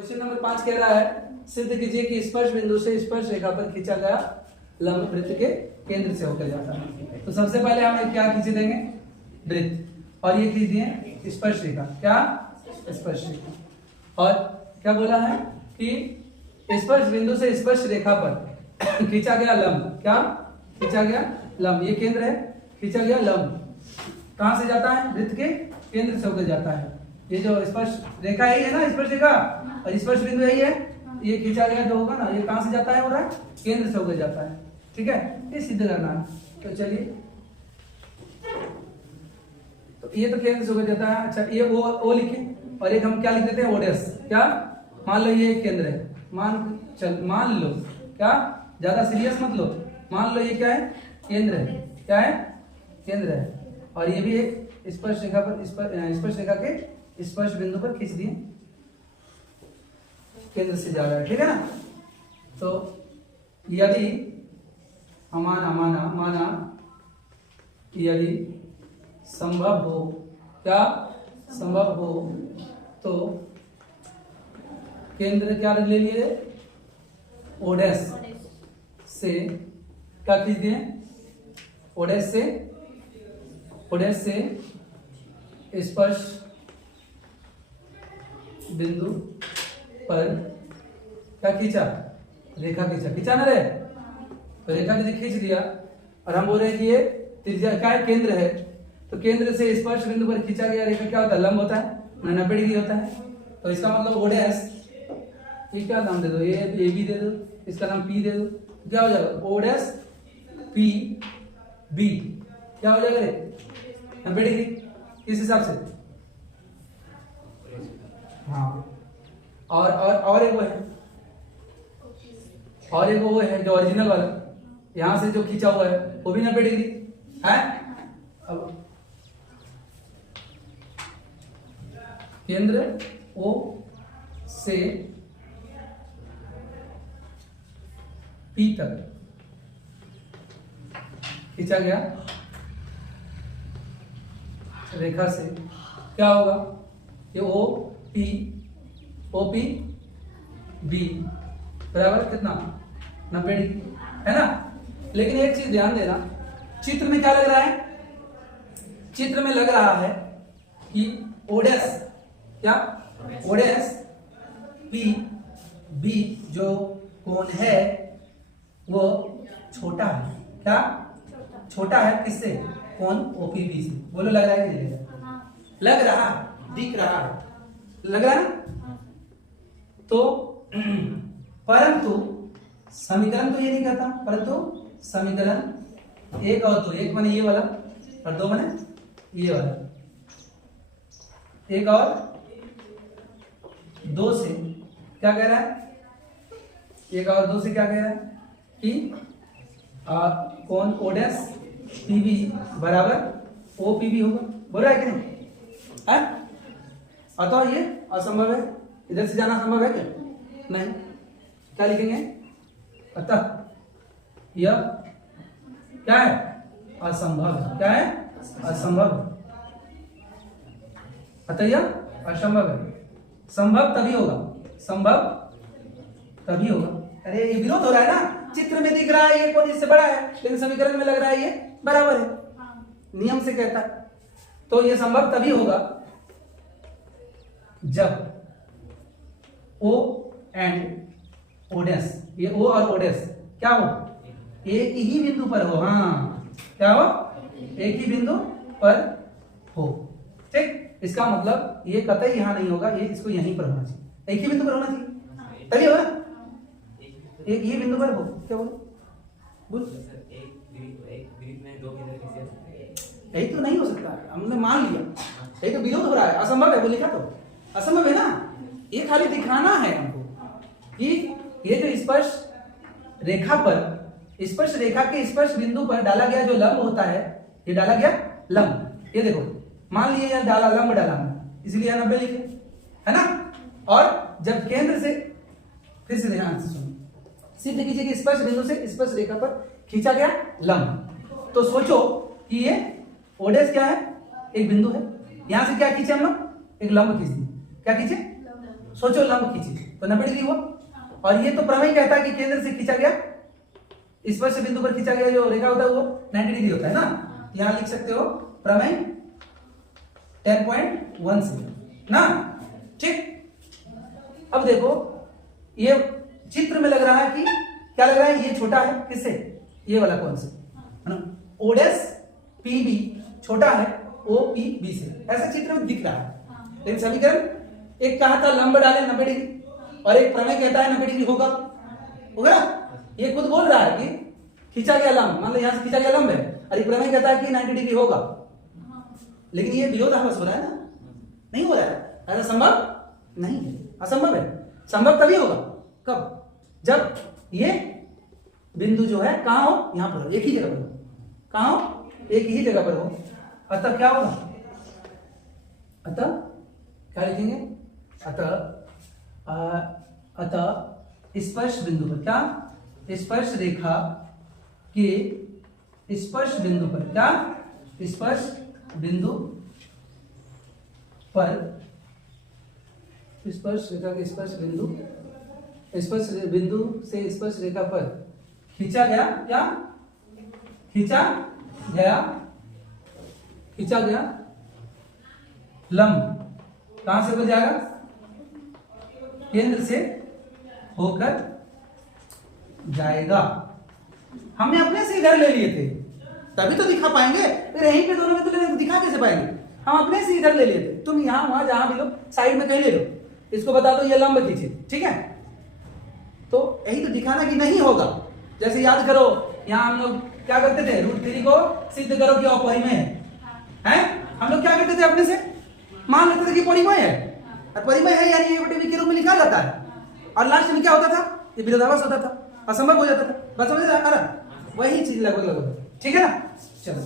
Question number 5 कह रहा है सिद्ध कीजिए कि स्पर्श बिंदु से स्पर्श रेखा पर खींचा गया लंब वृत्त के केंद्र से होकर जाता है। तो सबसे पहले हम क्या खींच देंगे, वृत्त, और ये खींच दिए स्पर्श रेखा। क्या? स्पर्श रेखा। और क्या बोला है कि स्पर्श बिंदु से स्पर्श रेखा पर खींचा गया लंब। क्या खींचा गया? लंब। ये केंद्र है, खींचा गया लंब कहां से जाता है? वृत्त के केंद्र से होकर जाता है। ये जो स्पर्श रेखा यही है ना, स्पर्श रेखा, और स्पर्श बिंदु यही है। ये खींचा गया जो होगा ना, ये कहां से जाता है? हो रहा है केंद्र से होकर जाता है। ठीक है, ये सिद्ध करना है। तो चलिए, तो ये तो केंद्र से होकर जाता है। अच्छा, ये ओ लिखे, और एक हम क्या लिख देते हैं? ओडेस। क्या? मान लो ये एक केंद्र है, मान लो, क्या ज्यादा सीरियस मत लो, मान लो ये क्या है? केंद्र है। क्या है? केंद्र है। और ये भी एक स्पर्श रेखा पर स्पर्श रेखा के स्पर्श बिंदु पर खींच दिए, केंद्र से जा रहा है। ठीक है ना? तो यदि माना यदि संभव हो, क्या संभव हो, तो केंद्र क्या ले लिए? ओडेस से क्या खींच दिए? ओडेस से स्पर्श बिंदु पर क्या खींचा? रेखा खींचा ना रे? तो रेखा यदि खींच दिया, और हम बोल रहे हैं कि ये त्रिज्या क्या है? केंद्र है। तो केंद्र से स्पर्श बिंदु पर खींचा गया रेखा क्या होता है? लंब होता है, 90 डिग्री होता है। तो इसका मतलब ओडेस, ये क्या नाम दे दो? ये ए बी दे दो, इसका नाम पी दे दो। क्या हो जाएगा? ओडेस पी बी क्या हो जाएगा रे? 90 डिग्री। किस हिसाब से? हाँ। और एक वो है, और एक वो है जो ओरिजिनल वाला, यहां से जो खींचा हुआ है वो भी 90 डिग्री है। अब केंद्र ओ से पी तक खींचा गया रेखा से, क्या होगा? ये ओ पी बी बराबर कितना? 90 डिग्री, है ना? लेकिन एक चीज ध्यान देना, चित्र में क्या लग रहा है? चित्र में लग रहा है कि ओडेस, क्या ओडेस पी बी जो कोण है वो छोटा है। क्या छोटा है? किससे? कोण ओपीबी से। बोलो, लग रहा है कि नहीं लग रहा? दिख रहा है, लग रहा है ना? तो परंतु समीकरण तो ये नहीं कहता, परंतु समीकरण एक और दो, एक माने ये वाला और दो माने ये वाला, एक और दो से क्या कह रहा है? एक और दो से क्या कह रहा है कि कोण ओडेस पीबी बराबर ओपीबी होगा। बोल रहा है कि नहीं? है? अतः ये असंभव है। इधर से जाना संभव है क्या? नहीं। क्या लिखेंगे? अतः यह क्या है? असंभव। क्या है? असंभव। अतः यह असंभव है। संभव तभी होगा, संभव तभी होगा। अरे ये विरोध हो रहा है ना, चित्र में दिख रहा है ये कोण इससे बड़ा है, लेकिन समीकरण में लग रहा है ये बराबर है, नियम से कहता है। तो ये संभव तभी होगा जब ओ एंड ओडेस, ये ओ और ओडेस क्या हो? एक ही बिंदु पर हो। हाँ, क्या हो? एक ही बिंदु पर हो। ठीक, इसका मतलब ये कतई यहां नहीं होगा, ये इसको यहीं पर होना चाहिए, एक ही बिंदु पर होना चाहिए, तभी होगा। एक ही बिंदु पर हो। क्या बोलो? बोल। यही तो नहीं हो सकता, हमने मान लिया, यही तो विरोध हो रहा है, असंभव है। वो लिखा तो असंभव है ना, ये खाली दिखाना है हमको कि ये जो स्पर्श रेखा पर, स्पर्श रेखा के स्पर्श बिंदु पर डाला गया जो लंब होता है, ये डाला गया लंब। ये देखो, मान लिए यहां डाला लंब डाला, इसलिए 90 लिखे, है ना? और जब केंद्र से, फिर से ध्यान से सुनो, सिद्ध कीजिए कि स्पर्श बिंदु से स्पर्श रेखा पर खींचा गया लंब। तो सोचो कि ये ओडेस क्या है? एक बिंदु है, यहां से क्या खींचे हम लोग? एक लंब खींच दिए। क्या खींचे? सोचो लंब खींची तो 90 डिग्री हुआ, और ये तो प्रमेय कहता है कि केंद्र से खींचा गया स्पर्श बिंदु पर खींचा गया जो रेखा होता है वो 90 डिग्री होता है ना। यहां लिख सकते हो प्रमेय 10.1 से ना, ठीक। अब देखो ये चित्र में लग रहा है कि क्या लग रहा है, ये छोटा है किससे, ये वाला कौन से, है ना, ओ डैश पी बी छोटा है ओ पी बी से, ऐसा चित्र में दिख रहा है। लेकिन समीकरण एक कहा था लंब डाले 90 डिग्री और एक प्रमेय कहता है 90 डिग्री होगा ना। ये खुद बोल रहा है कि खींचा गया लंब, मान लो यहां से खींचा गया लंब है और एक प्रमेय कहता है कि 90 डिग्री होगा, लेकिन ये विरोधाभास हो रहा है ना, नहीं हो रहा है, ऐसा संभव नहीं है, असंभव है। संभव तभी होगा कब, जब ये बिंदु जो है कहां हो, यहां पर हो, एक ही जगह पर हो, कहां हो, एक ही जगह पर हो। अतः क्या होगा, अतः क्या लिखेंगे, अतः स्पर्श बिंदु पर क्या, स्पर्श रेखा के स्पर्श बिंदु पर क्या, स्पर्श बिंदु पर, स्पर्श रेखा के स्पर्श बिंदु, स्पर्श बिंदु से स्पर्श रेखा पर खींचा गया क्या, खींचा गया लंब कहां से हो जाएगा, केंद्र से होकर जाएगा। हमने अपने से इधर ले लिए थे तभी तो दिखा पाएंगे, फिर यहीं पे दोनों में तो दिखा कैसे पाएंगे, हम अपने से इधर ले लिए थे। तुम यहां वहां जहां भी लो साइड में कहीं ले लो, इसको बता दो ये लंब खींचे, ठीक है। तो यही तो दिखाना कि नहीं होगा। जैसे याद करो यहां हम लोग क्या करते थे, √3 को सिद्ध करो कि अपरिमेय है, हम लोग क्या करते थे, अपने से मान लेते थे कि परिमेय है, और परिमेय है यानी a बटे b के रूप में लिखा जाता है, और लास्ट में क्या होता था, ये विरोधाभास होता था, असंभव हो जाता था। बस समझ रहे, वही चीज लगभग, ठीक है ना। चलो